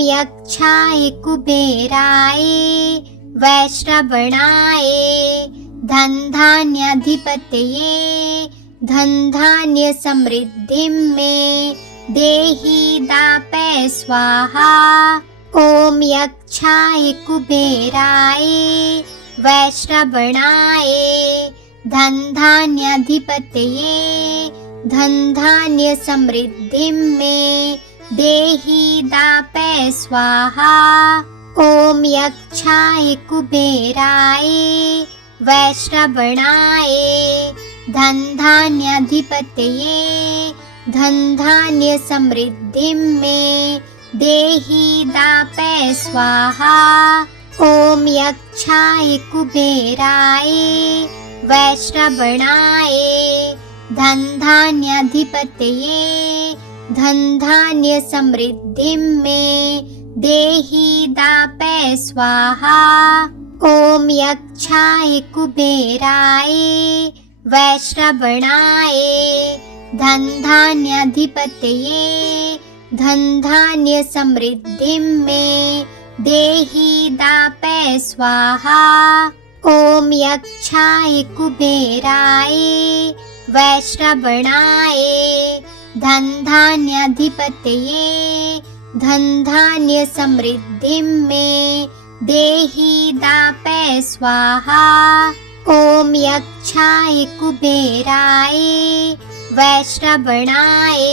यक्षाय कुबेराय वैश्रवणाय धनधान्याधिपतये धनधान्य समृद्धिं मे देहि दापय स्वाहा। ओम यक्षाय कुबेराय वैश्रवणाय धनधान्याधिपतये धनधान्य समृद्धिं मे देहि दापय स्वाहा। ओम यक्षाय कुबेराय वैश्रवणाय धनधान्याधिपतये धनधान्य समृद्धिं मे देहि दापय स्वाहा। ओम यक्षाय कुबेराय वैश्रवणाय धनधान्याधिपतये धनधान्य समृद्धिं मे देहि दापय स्वाहा। ओम यक्षाय कुबेराय वैश्रवणाय धनधान्याधिपतये धनधान्य समृद्धिं मे देहि दापय स्वाहा। ओम यक्षाय कुबेराय वैश्रवणाय धनधान्याधिपतये धनधान्य समृद्धिं मे देहि दापय स्वाहा। ओम यक्षाय कुबेराय वैश्रवणाय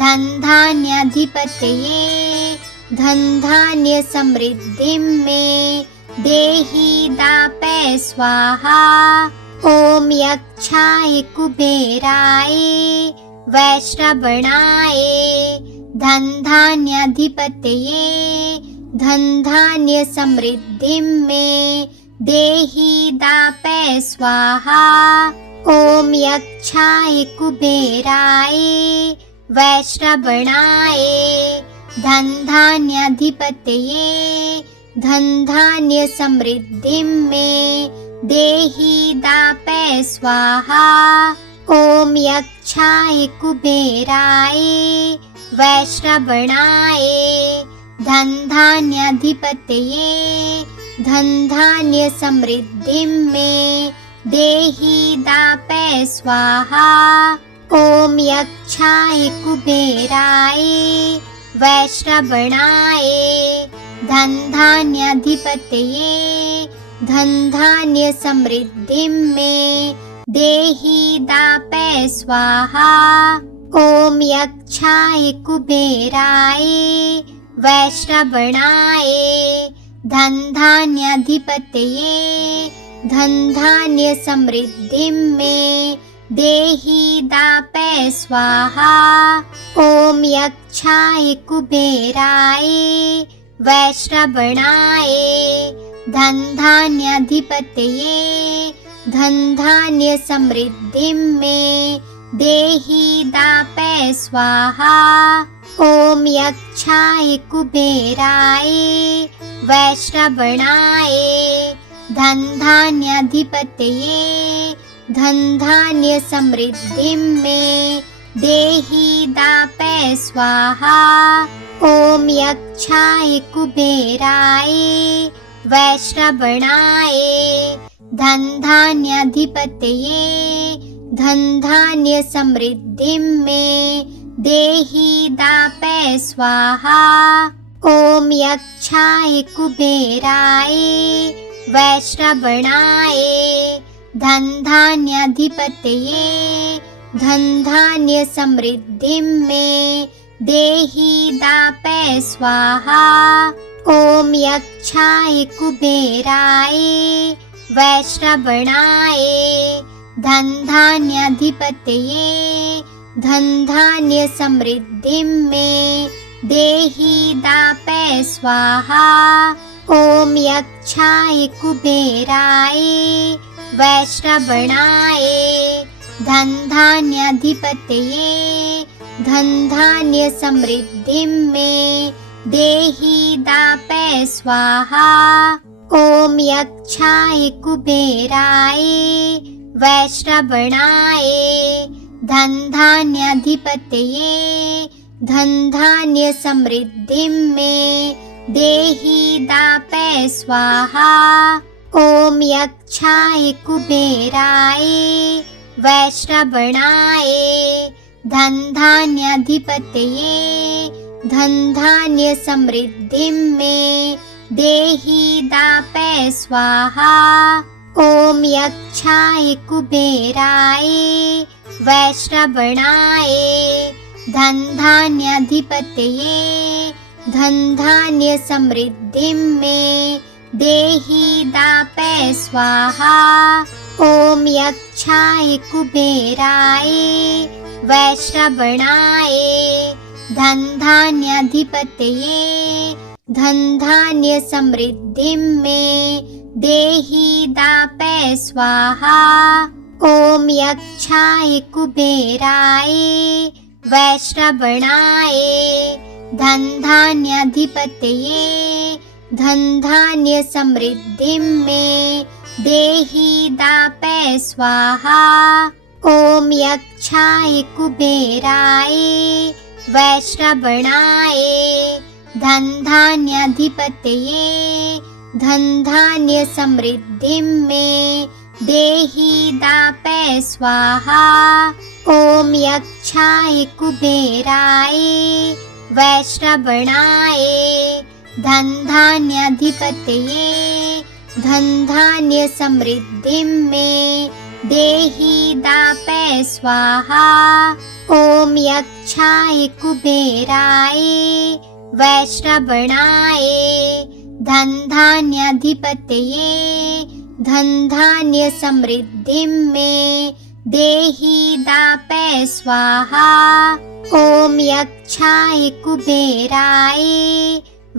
धनधान्याधिपतये धनधान्य समृद्धिं मे देहि दापय स्वाहा। ओम यक्षाय कुबेराय वैश्रवणाय धनधान्याधिपतये धनधान्य समृद्धिं मे देहि दापय स्वाहा। ओम यक्षाय कुबेराय वैश्रवणाय धनधान्याधिपतये धनधान्य समृद्धिं मे देहि दापय स्वाहा। ओम यक्षाय कुबेराय वैश्रवणाय धनधान्याधिपतये धनधान्य समृद्धिं मे देहि दापय स्वाहा। ओम यक्षाय कुबेराय वैश्रवणाय धनधान्याधिपतये धनधान्य समृद्धिं मे देहि दापय स्वाहा। ओम यक्षाय कुबेराय वैश्रवणाय धनधान्याधिपतये धनधान्य समृद्धिं मे देहि दापय स्वाहा। ओम यक्षाय कुबेराय वैश्रवणाय धनधान्याधिपतये धनधान्य समृद्धिं मे देहि दापय स्वाहा। ओम यक्षाय कुबेराय वैश्रवणाय धनधान्याधिपतये धनधान्य समृद्धिं मे देहि दापय स्वाहा। ओम यक्षाय कुबेराय वैश्रवणाय धनधान्याधिपतये धनधान्य समृद्धिं मे देहि दापय स्वाहा। ओम यक्षाय कुबेराय वैश्रवणाय धनधान्याधिपतये धनधान्य समृद्धिं मे देहि दापय स्वाहा। ओम यक्षाय कुबेराय वैश्रवणाय धनधान्याधिपतये धनधान्य समृद्धिं मे देहि दापय स्वाहा। ओम यक्षाय कुबेराय वैश्रवणाय धनधान्याधिपतये धनधान्य समृद्धिं मे देहि दापय स्वाहा। ओम यक्षाय कुबेराय वैश्रवणाय धनधान्याधिपतये धन धान्य समृद्धिं मे देहि दापय स्वाहा। ओम यक्षाय कुबेराय वैश्रवणाय धन धान्याधिपतये धन धान्य समृद्धिं मे देहि दापय स्वाहा। ओम यक्षाय कुबेराय वैश्रवणाय धन धान्याधिपतये धन धान्य समृद्धिं मे देहि दापय स्वाहा। ओम यक्षाय कुबेराय वैश्रवणाय धन धान्याधिपतये धन धान्य समृद्धिं मे देहि दापय स्वाहा। ओम यक्षाय कुबेराय वैश्रवणाय धन धान्याधिपतये धन धान्य समृद्धिं मे देहि दापय स्वाहा। ओम यक्षाय कुबेराय वैश्रवणाय धन धान्याधिपतये धन धान्य समृद्धिं मे देहि दापय स्वाहा। ओम यक्षाय कुबेराय वैश्रवणाय धन धान्याधिपतये धन धान्य समृद्धिं मे देहि दापय स्वाहा। ओम यक्षाय कुबेराय वैश्रवणाय धन धान्याधिपतये धन धान्य समृद्धिं मे देहि दापय स्वाहा। ओम यक्षाय कुबेराय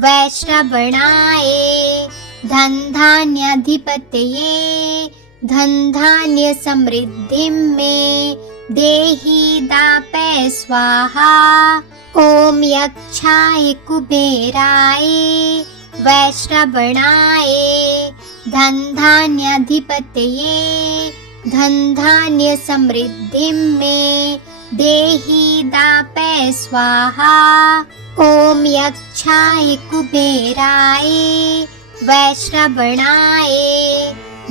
वैश्रवणाय धन धान्याधिपतये धन धान्य समृद्धिं मे देहि दापय स्वाहा। ओम यक्षाय कुबेराय वैश्रवणाय धन धान्याधिपतये धन धान्य समृद्धिं मे देहि दापय स्वाहा। ओम यक्षाय कुबेराय वैश्रवणाय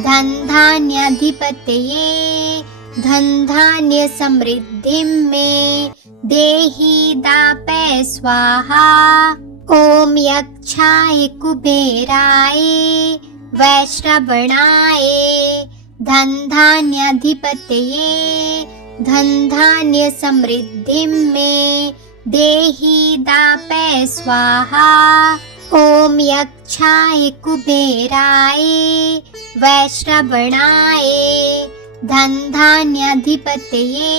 धन धान्याधिपतये धन धान्य समृद्धिं मे देहि दापय स्वाहा। ओम यक्षाय कुबेराय वैश्रवणाय धन धान्याधिपतये धन धान्य समृद्धिं मे देहि दापय स्वाहा। ओम यक्षाय कुबेराय वैश्रवणाय धन धान्याधिपतये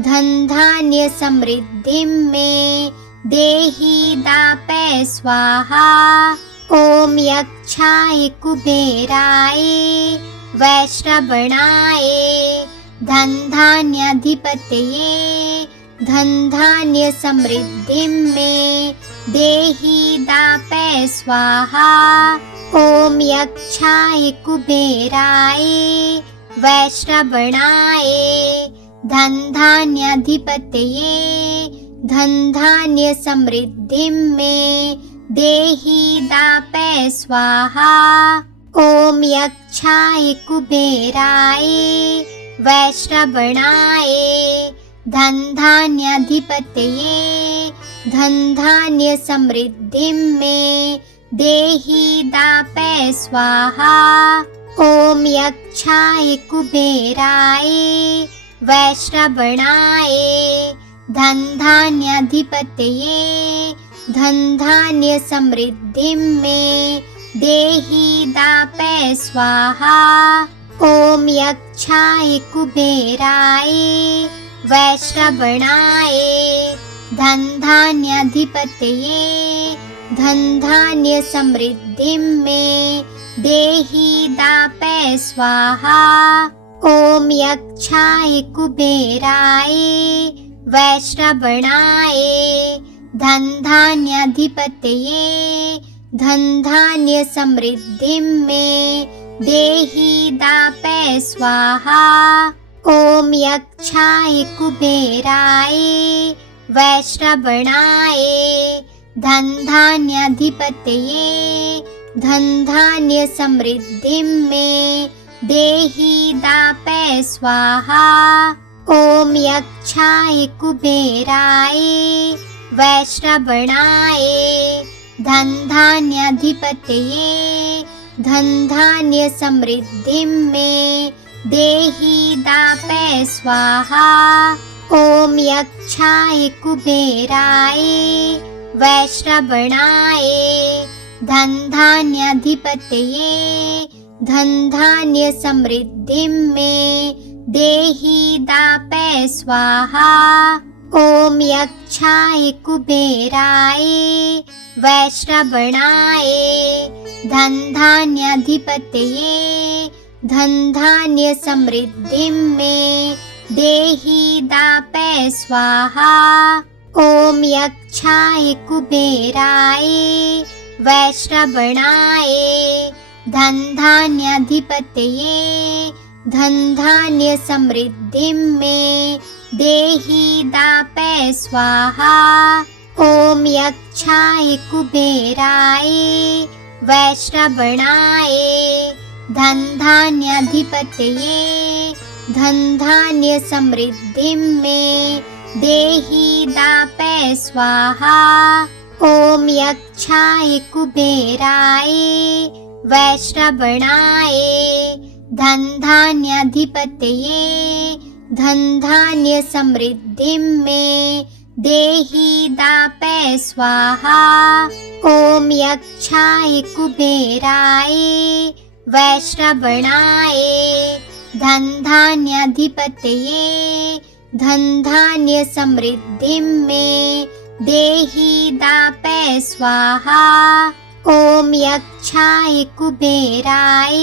धन धान्य समृद्धिं मे देहि दापय स्वाहा। ओम यक्षाय कुबेराय वैश्रवणाय धन धान्याधिपतये धन धान्य समृद्धिं मे देहि दापय स्वाहा। ओम यक्षाय कुबेराय वैश्रवणाय धन धान्याधिपतये धन धान्य समृद्धिं मे देहि दापय स्वाहा। ओम यक्षाय कुबेराय वैश्रवणाय धन धान्याधिपतये धन धान्य समृद्धिं मे देहि दापय स्वाहा। ओम यक्षाय कुबेराय वैश्रवणाय धन धान्याधिपतये धन धान्य समृद्धिं मे देहि दापय स्वाहा। ओम यक्षाय कुबेराय वैश्रवणाय धन धान्याधिपतये धन धान्य समृद्धिं मे देहि दापय स्वाहा। ओम यक्षाय कुबेराय वैश्रवणाय धन धान्याधिपतये धन धान्य समृद्धिं मे देहि दापय स्वाहा। ओम यक्षाय कुबेराय वैश्रवणाय धनधान्याधिपतये धनधान्य समृद्धिं मे देहि दापय स्वाहा। ओम यक्षाय कुबेराय वैश्रवणाय धनधान्याधिपतये धनधान्य समृद्धिं मे देहि दापय स्वाहा। ओम यक्षाय कुबेराय वैश्रवणाय धनधान्याधिपतये धनधान्य समृद्धिं मे देहि दापय स्वाहा। ओम यक्षाय कुबेराय वैश्रवणाय धनधान्याधिपतये धनधान्य समृद्धिं मे देहि दापय स्वाहा। ओम यक्षाय कुबेराय वैश्रवणाय धनधान्याधिपतये धनधान्य समृद्धिं मे देहि दापय स्वाहा। ओम यक्षाय कुबेराय वैश्रवणाय धनधान्याधिपतये धनधान्य समृद्धिं मे देहि दापय स्वाहा। ओम यक्षाय कुबेराय वैश्रवणाय धनधान्याधिपतये धनधान्य समृद्धिं मे देहि दापय स्वाहा। ओम यक्षाय कुबेराय वैश्रवणाय धनधान्याधिपतये धनधान्य समृद्धिं मे देहि दापय स्वाहा। ओम यक्षाय कुबेराय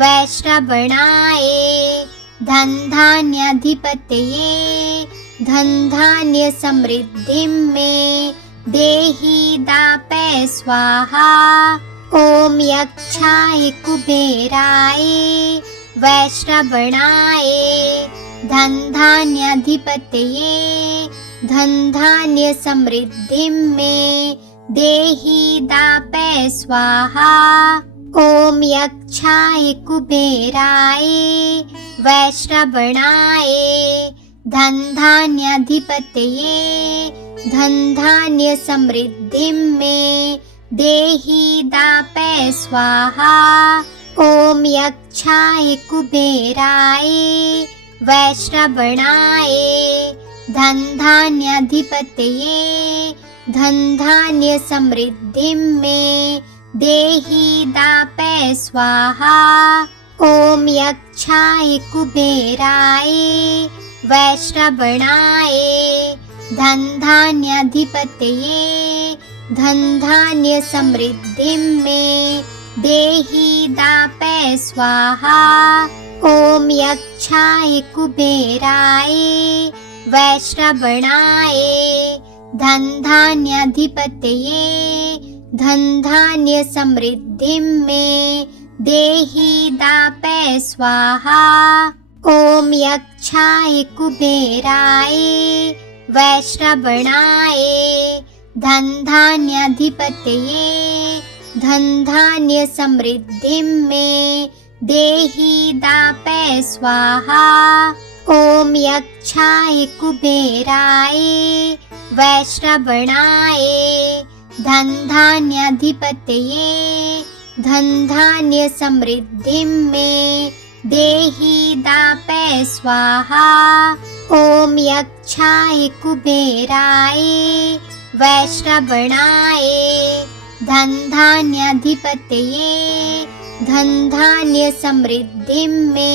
वैश्रवणाय धनधान्याधिपतये धनधान्य समृद्धिं मे देहि दापय स्वाहा। ओम यक्षाय कुबेराय वैश्रवणाय धनधान्याधिपतये धनधान्य समृद्धिं मे देहि दापय स्वाहा। ओम यक्षाय कुबेराय वैश्रवणाय धनधान्याधिपतये धनधान्य समृद्धिं मे देहि दापय स्वाहा। ओम यक्षाय कुबेराय वैश्रवणाय धनधान्याधिपतये धनधान्य समृद्धिं मे देहि दापय स्वाहा। ओम यक्षाय कुबेराय वैश्रवणाय धनधान्याधिपतये धनधान्य समृद्धिं मे देहि दापय स्वाहा। ओम यक्षाय कुबेराय वैश्रवणाय धनधान्याधिपतये धनधान्य समृद्धिं मे देहि दापय स्वाहा। ओम यक्षाय कुबेराय वैश्रवणाय धनधान्याधिपतये धनधान्य समृद्धिं मे देहि दापय स्वाहा। ओम यक्षाय कुबेराय वैश्रवणाय धनधान्याधिपतये धनधान्य समृद्धिं मे देहि दापय स्वाहा। ओम यक्षाय कुबेराय वैश्रवणाय धनधान्याधिपतये धनधान्य समृद्धिं मे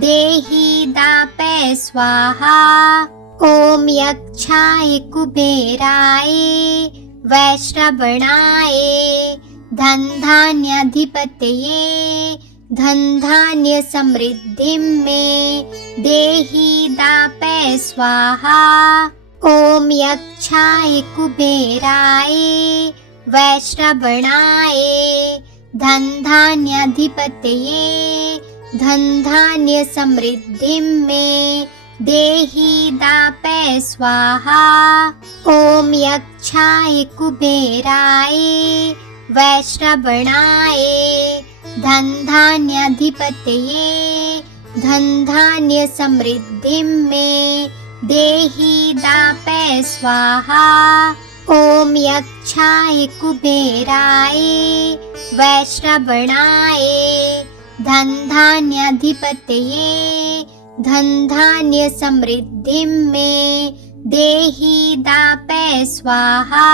देहि दापय स्वाहा। ओम यक्षाय कुबेराय वैश्रवणाय धनधान्याधिपतये धनधान्य समृद्धिं मे देहि दापय स्वाहा। ओम यक्षाय कुबेराय वैश्रवणाय धनधान्याधिपतये धनधान्य समृद्धिं मे देहि दापे स्वाहा। ॐ यक्षाय कुबेराय वैश्रवणाय धनधान्याधिपतये धनधान्य समृद्धिं मे देहि दापे स्वाहा। ॐ यक्षाय कुबेराय वैश्रवणाय धनधान्याधिपतये धनधान्य समृद्धिं मे देहि दापे स्वाहा।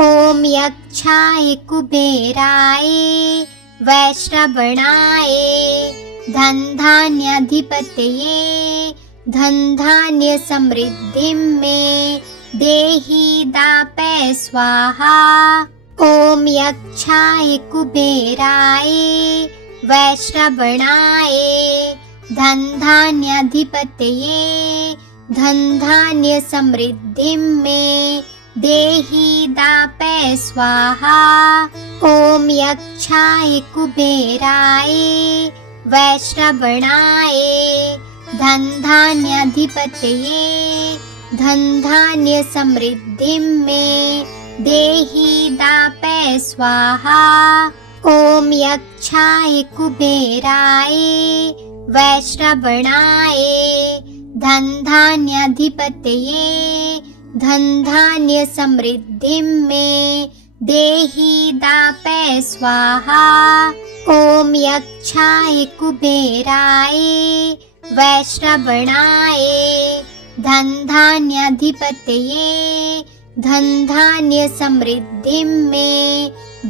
ॐ यक्षाय कुबेराय वैश्रवणाय धनधान्याधिपतये धनधान्य समृद्धिं मे देहि दापे स्वाहा। ॐ यक्षाय कुबेराय वैश्रवणाय धनधान्याधिपतये धनधान्य समृद्धिं मे देहि दापे स्वाहा। ॐ यक्षाय कुबेराय वैश्रवणाय धनधान्याधिपतये धनधान्य समृद्धिं मे देहि दापे स्वाहा। ॐ यक्षाय कुबेराय वैश्रवणाय धनधान्याधिपतये धनधान्य समृद्धिं मे देहि दापे स्वाहा। ॐ यक्षाय कुबेराय वैश्रवणाय धनधान्याधिपतये धनधान्य समृद्धिं मे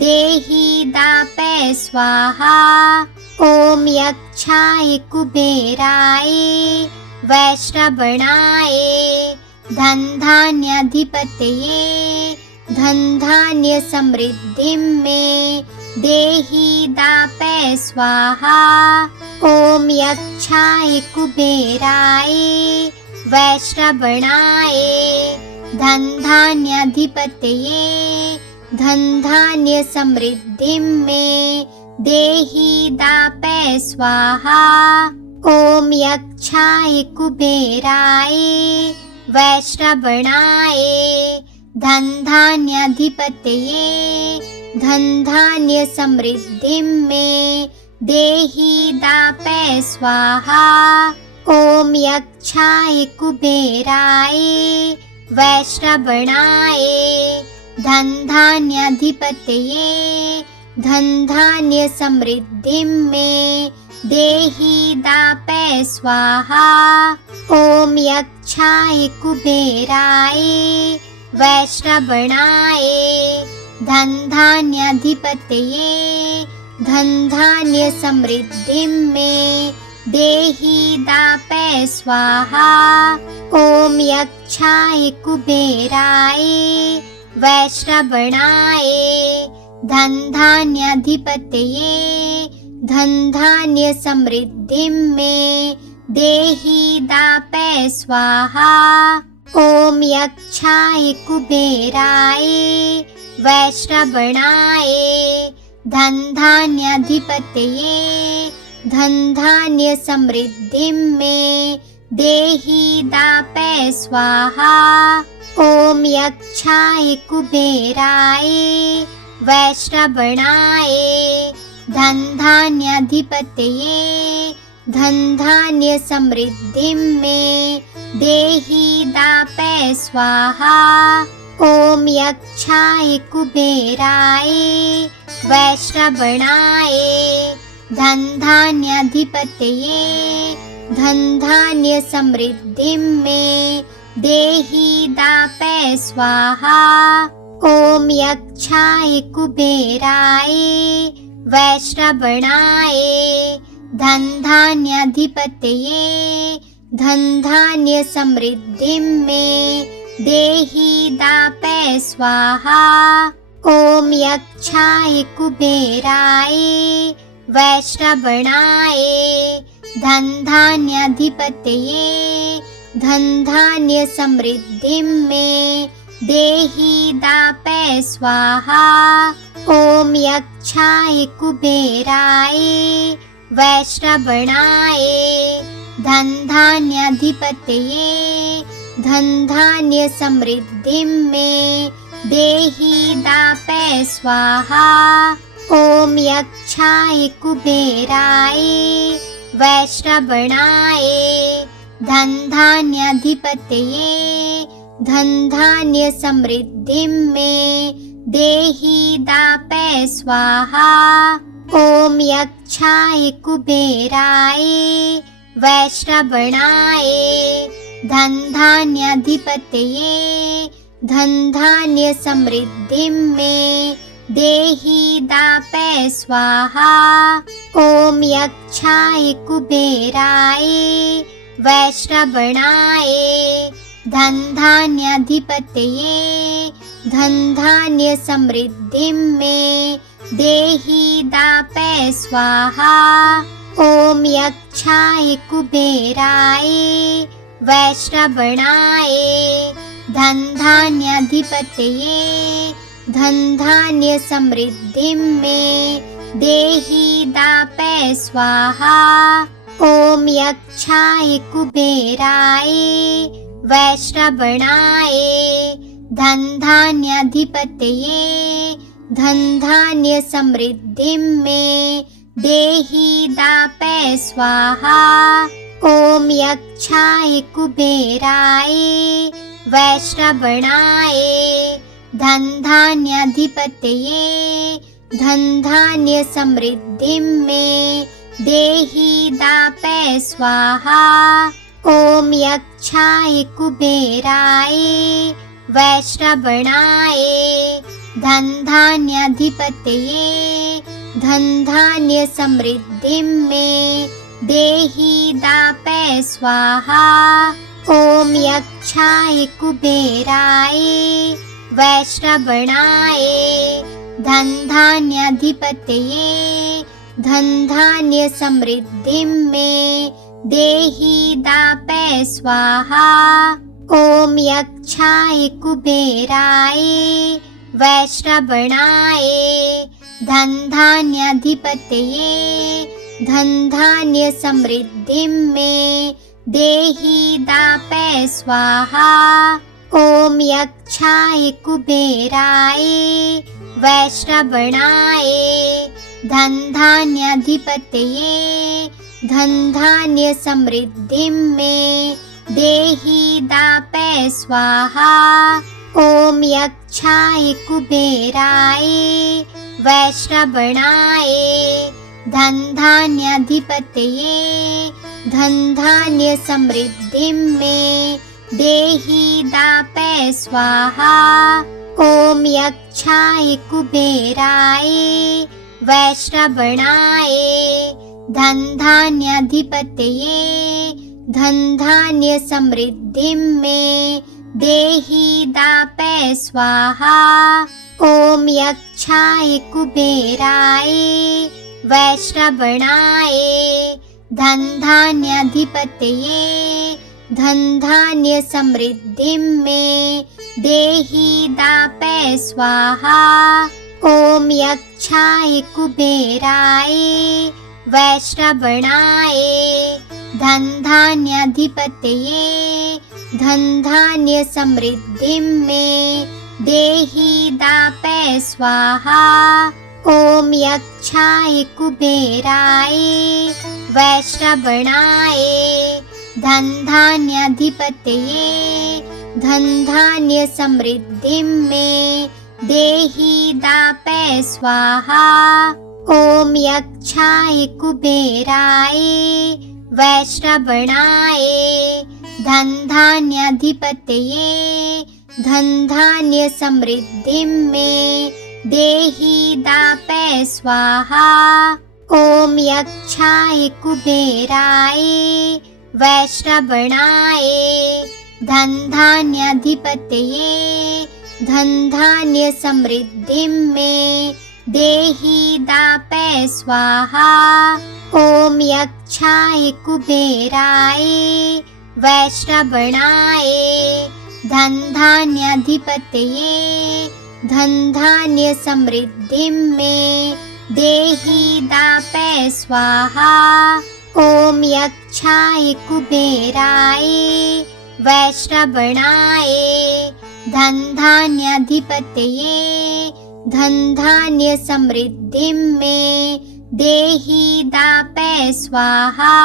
देहि दापे स्वाहा। ॐ यक्षाय कुबेराय वैश्रवणाय धनधान्याधिपतये धनधान्य समृद्धिं मे देहि दापे स्वाहा। ॐ यक्षाय कुबेराय वैश्रवणाय धनधान्याधिपतये धनधान्य समृद्धिं मे देहि दापे स्वाहा। ॐ यक्षाय कुबेराय वैश्रवणाय धनधान्याधिपतये धनधान्य समृद्धिं मे देहि दापे स्वाहा। ॐ यक्षाय कुबेराय वैश्रवणाय धनधान्याधिपतये धनधान्य समृद्धिं मे देहि दापे स्वाहा। ॐ यक्षाय कुबेराय वैश्रवणाय धनधान्याधिपतये धनधान्य समृद्धिं मे देहि दापे स्वाहा। ॐ यक्षाय कुबेराय वैश्रवणाय धनधान्याधिपतये धनधान्य समृद्धिं मे देहि दापे स्वाहा। ॐ यक्षाय कुबेराय वैश्रवणाय धनधान्याधिपतये धनधान्य समृद्धिं मे देहि दापे स्वाहा। ॐ यक्षाय कुबेराय वैश्रवणाय धनधान्याधिपतये धनधान्य समृद्धिं मे देहि दापे स्वाहा। ॐ यक्षाय कुबेराय वैश्रवणाय धनधान्याधिपतये धनधान्य समृद्धिं मे देहि दापे स्वाहा। ॐ यक्षाय कुबेराय वैश्रवणाय धनधान्याधिपतये धनधान्य समृद्धिं मे देहि दापे स्वाहा। ॐ यक्षाय कुबेराय वैश्रवणाय धनधान्याधिपतये धनधान्य समृद्धिं मे देहि दापे स्वाहा। ॐ यक्षाय कुबेराय वैश्रवणाय धनधान्याधिपतये धनधान्यसमृद्धिं मे देहि दापय स्वाहा। ॐ यक्षाय कुबेराय वैश्रवणाय धनधान्याधिपतये धनधान्यसमृद्धिं मे देहि दापय स्वाहा। ॐ यक्षाय कुबेराय वैश्रवणाय धनधान्याधिपतये धनधान्यसमृद्धिं मे देहि दापय स्वाहा। ॐ यक्षाय कुबेराय वैश्रवणाय धनधान्याधिपतये धनधान्यसमृद्धिं मे देहि दापय स्वाहा। ॐ यक्षाय कुबेराय वैश्रवणाय धनधान्याधिपतये धनधान्यसमृद्धिं मे देहि दापय स्वाहा। ॐ यक्षाय कुबेराय वैश्रवणाय धनधान्याधिपतये धनधान्यसमृद्धिं मे देहि दापय स्वाहा। ॐ यक्षाय कुबेराय वैश्रवणाय धनधान्याधिपतये धनधान्यसमृद्धिं मे देहि दापय स्वाहा। ॐ यक्षाय कुबेराय वैश्रवणाय धनधान्याधिपतये धनधान्यसमृद्धिं मे देहि दापय स्वाहा। ॐ यक्षाय कुबेराय वैश्रवणाय धनधान्याधिपतये धनधान्यसमृद्धिं मे देहि दापय स्वाहा। ॐ यक्षाय कुबेराय वैश्रवणाय धनधान्याधिपतये धनधान्यसमृद्धिं मे देहि दापय स्वाहा। ॐ यक्षाय कुबेराय वैश्रवणाय धनधान्याधिपतये धनधान्यसमृद्धिं मे देहि दापय स्वाहा। ॐ यक्षाय कुबेराय वैश्रवणाय धनधान्याधिपतये धनधान्यसमृद्धिं मे देहि दापय स्वाहा। ॐ यक्षाय कुबेराय वैश्रवणाय धनधान्याधिपतये धनधान्यसमृद्धिं मे देहि दापय स्वाहा। ॐ यक्षाय कुबेराय वैश्रवणाय धनधान्याधिपतये धनधान्यसमृद्धिं मे देहि दापय स्वाहा। ॐ यक्षाय कुबेराय वैश्रवणाय धनधान्याधिपतये धनधान्यसमृद्धिं मे देहि दापय स्वाहा। ॐ यक्षाय कुबेराय वैश्रवणाय धनधान्याधिपतये धनधान्यसमृद्धिं मे देहि दापय स्वाहा। ॐ यक्षाय कुबेराय वैश्रवणाय धनधान्याधिपतये धनधान्यसमृद्धिं मे देहि दापय स्वाहा। ॐ यक्षाय कुबेराय वैश्रवणाय धनधान्याधिपतये धनधान्यसमृद्धिं मे देहि दापय स्वाहा। ॐ यक्षाय कुबेराय वैश्रवणाय धनधान्याधिपतये धनधान्यसमृद्धिं मे देहि दापय स्वाहा। ॐ यक्षाय कुबेराय वैश्रवणाय धनधान्याधिपतये धनधान्य समृद्धिं मे देहि दापय स्वाहा।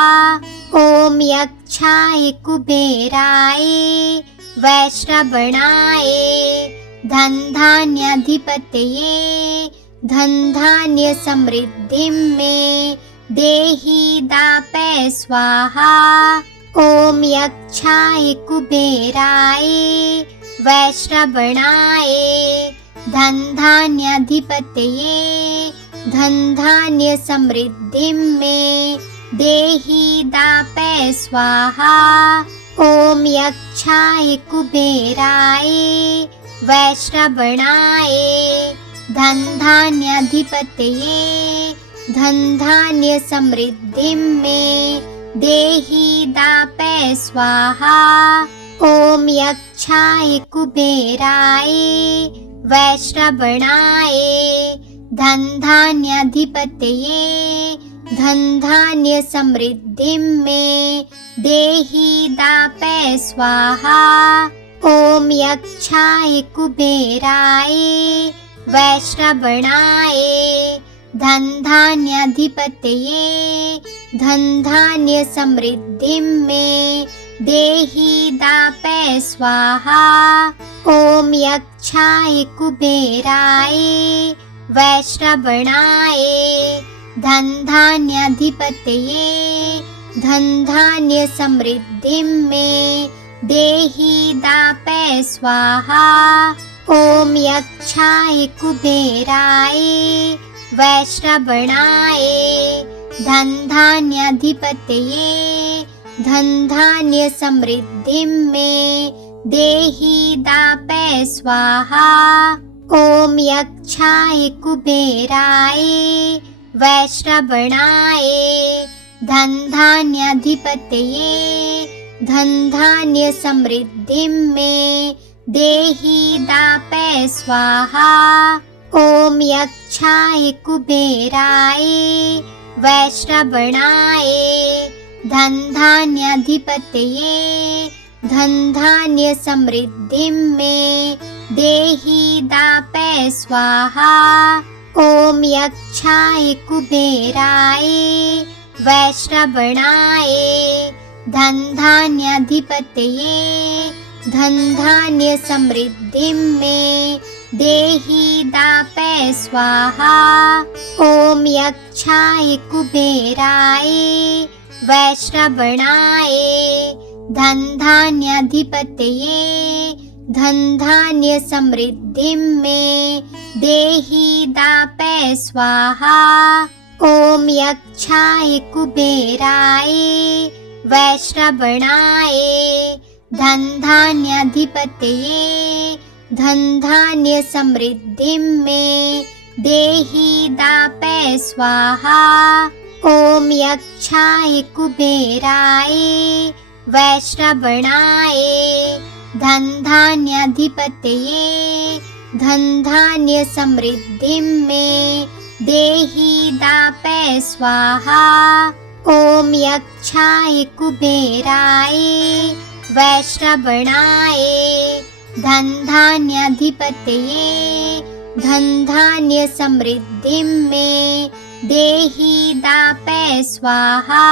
ॐ यक्षाय कुबेराय वैश्रवणाय धनधान्याधिपतये धनधान्य समृद्धिं मे देहि दापय स्वाहा। ॐ यक्षाय कुबेराय वैश्रवणाय धनधान्याधिपतये धनधान्य समृद्धिं मे देहि दापय स्वाहा। ॐ यक्षाय कुबेराय वैश्रवणाय धनधान्याधिपतये धनधान्य समृद्धिं मे देहि दापय स्वाहा। ॐ यक्षाय कुबेराय वैश्रवणाय धनधान्याधिपतये धनधान्य समृद्धिं मे देहि दापय स्वाहा। ॐ यक्षाय कुबेराय वैश्रवणाय धनधान्याधिपतये धनधान्य समृद्धिं मे देहि दापय स्वाहा। ॐ यक्षाय कुबेराय वैश्रवणाय धनधान्याधिपतये धनधान्य समृद्धिं मे देहि दापय स्वाहा। ॐ यक्षाय कुबेराय वैश्रवणाय धनधान्याधिपतये धनधान्य समृद्धिं मे देहि दापय स्वाहा। ॐ यक्षाय कुबेराय वैश्रवणाय धनधान्याधिपतये धनधान्य समृद्धिं मे देहि दापय स्वाहा। ॐ यक्षाय कुबेराय वैश्रवणाय धनधान्याधिपतये धनधान्य समृद्धिं मे देहि दापय स्वाहा। ॐ यक्षाय कुबेराय वैश्रवणाय धनधान्याधिपतये धनधान्य समृद्धिं मे देहि दापय स्वाहा। ॐ यक्षाय कुबेराय वैश्रवणाय धनधान्याधिपतये धनधान्य समृद्धिं मे देहि दापय स्वाहा। ॐ यक्षाय कुबेराय वैश्रवणाय धनधान्याधिपतये धनधान्य समृद्धिं मे देहि दापय स्वाहा। ॐ यक्षाय कुबेराय वैश्रवणाय धनधान्याधिपतये धनधान्य समृद्धिं मे देहि दापय स्वाहा। ॐ यक्षाय कुबेराय वैश्रवणाय धनधान्याधिपतये धनधान्य समृद्धिं मे देहि दापय स्वाहा।